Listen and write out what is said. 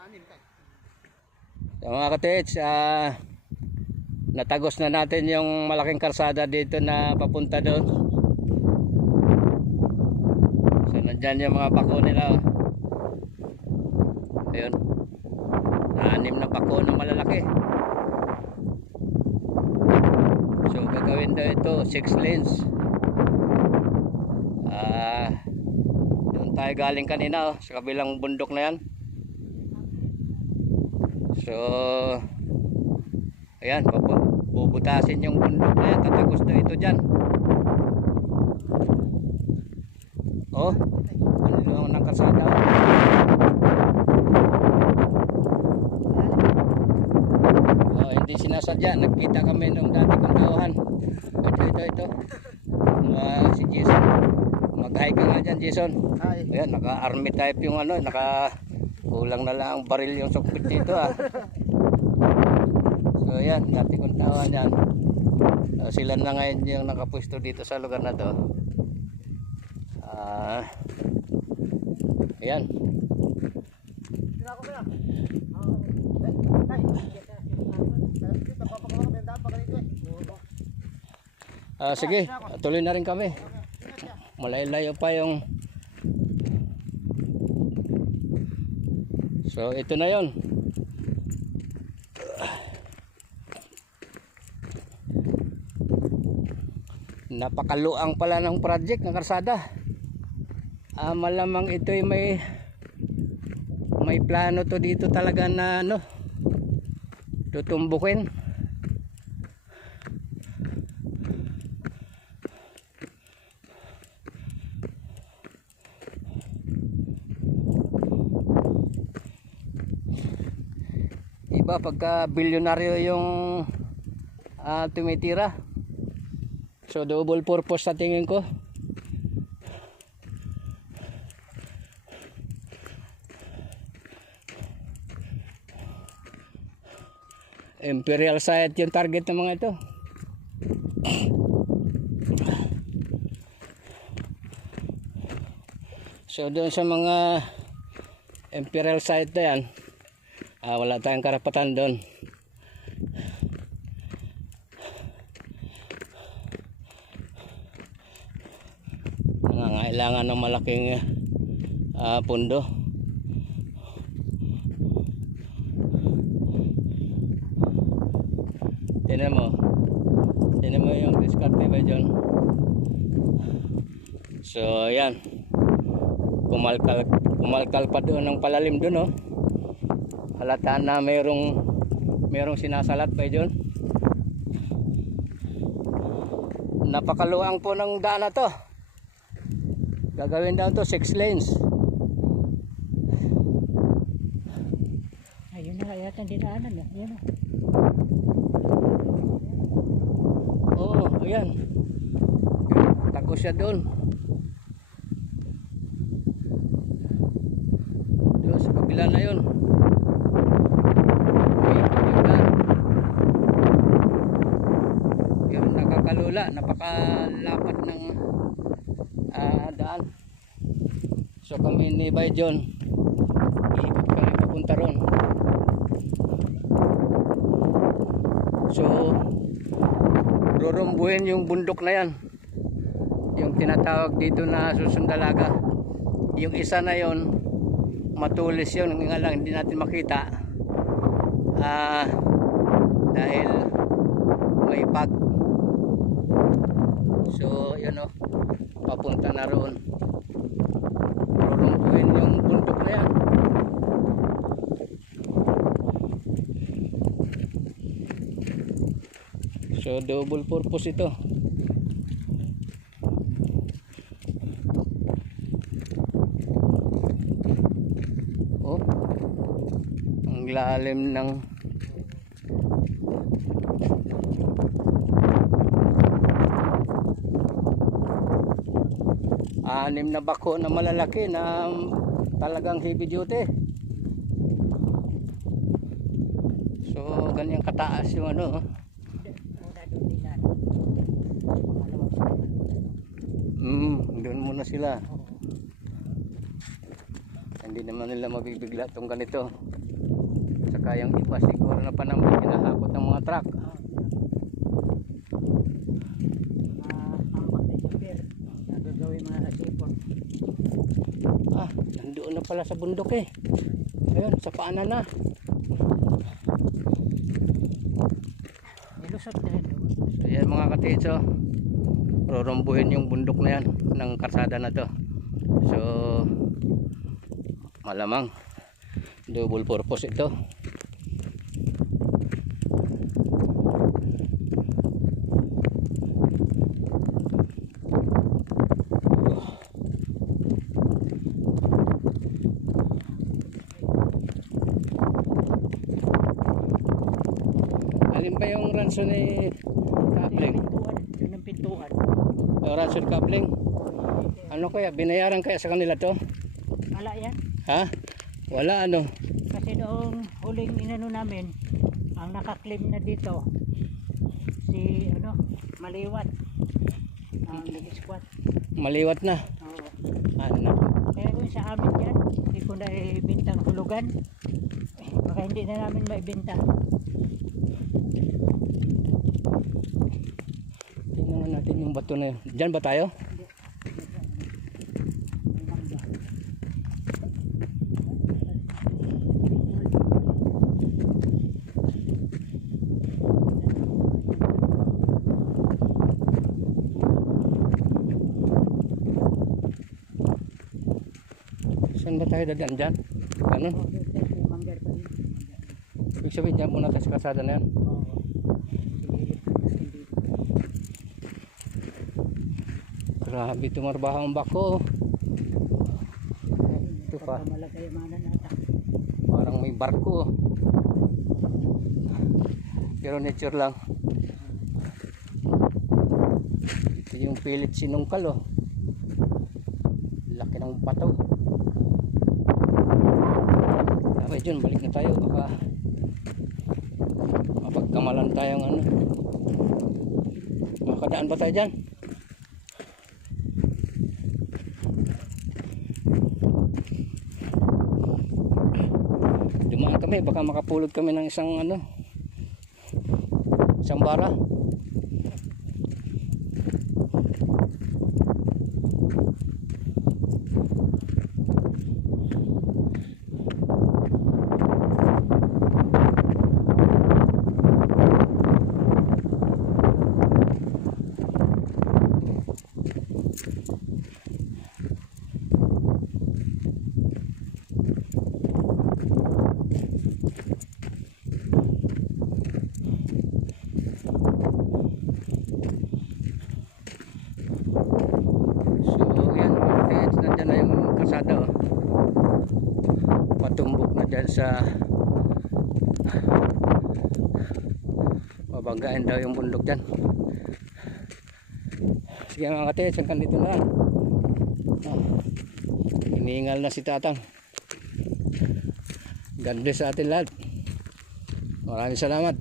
So mga katits, natagos na natin yung malaking kalsada dito na papunta doon. So nandyan yung mga bako nila. Ayun, 6 na bako na malalaki. So gagawin daw ito 6 lanes. Doon tayo galing kanina sa kabilang bundok na yan. So ayan, bubutasin yung bundok na yan, tatagos na ito dyan. Oh, ano lang ng kalsada. Hindi sinasadya, nagkita kami nung dati kong tauhan. Ito si Jason, mag-hike ka nga dyan, Jason. Ayan, naka-army type yung ano, kulang na lang baril yung sukbit dito So ayan, dati kong tauhan yan. Sila na ngayon yung nakapwesto dito sa lugar na to. Ayan. Sige, tuloy na rin kami. Malayo-layo pa yung. So ito na yon. Napakaluang pala ng project ng karsada. Malamang ito ay may plano to dito talaga na ano, tutumbukin. Iba pagka bilyonaryo yung tumitira. So double purpose sa tingin ko. Imperial site yung target ng mga ito. So doon sa mga imperial site na yan, wala tayong karapatan doon. Nangangailangan ng malaking pundo. Tinan mo yung diskarte ba dyan. So ayan, kumalkal pa doon ng palalim doon, oh. Halata na mayroong sinasalat pa dyan. Napakaluang po ng daan na to. Gagawin daw to 6 lanes. Ayun na kaya ang dinaanan niya. Ayun na. Oo, ayan. Takos siya doon. Doon sa kabila na yun. Yun, nakakalula. Napakalapat ng daan. So kami ni Bayjon, iikot kami papunta ron. So rurumbuhin yung bundok na yan, yung tinatawag dito na Susundalaga. Yung isa na yon matulis yun, nga lang hindi natin makita dahil may pag. So yun o, papunta na roon. Rurumbuhin yung bundok na yan. So double purpose ito. Oh, ang lalim ng anim na bako na malalaki na talagang heavy duty. So ganyan kataas yung ano. Doon muna sila. Hindi naman nila mabibigla itong ganito. Saka yung iba siguro na pa naman hinahakot ng mga truck. Ambak na super. Nagagawin mga sipon. Nandoon na pala sa bundok eh. Ayun, sa paanan na. Nilusot na rin. So yan mga katitso, rurumbuhin yung bundok na yan ng karsada na to. So malamang double purpose ito. Alin ba yung ranso ni Kapling? Yun ang pintuan. Yung ranso ni Kapling? Ano kaya? Binayaran kaya sa kanila to? Ala yan. Ha? Wala ano? Kasi noong huling inano namin, ang nakaklaim na dito, si Maliwat. Ang nag-squat. Maliwat na. Oo. Ano? Kaya kung sa amin yan, hindi ko na ibintang hulugan. Baka hindi na namin maibenta. Tingnan natin yung bato na yun. Diyan ba tayo? Saan ba tayo dadaan dyan? Ganun? Manggar pa rin. Ibig sabihin dyan muna tayo sa kasada na yan. Oo. Grabe tumarbaho ang bako. Ito pa. Pagkamalagayamanan nata. Parang may barko. Pero nature lang. Ito yung pilit sinungkal oh. Laki ng bato. Okay Jun, balik na tayo. Baka mapagkamalan tayong ano. Makadaan ba tayo dyan? Dumaan kami, baka makapulot kami ng isang isang bara. Nandyan na yung kasada oh. Patumbok na dyan sa babanggain daw yung bundok dyan. Sige mga kate, sangkan dito na lang. Hinihingal na si Tatang. God bless sa atin lahat. Maraming salamat.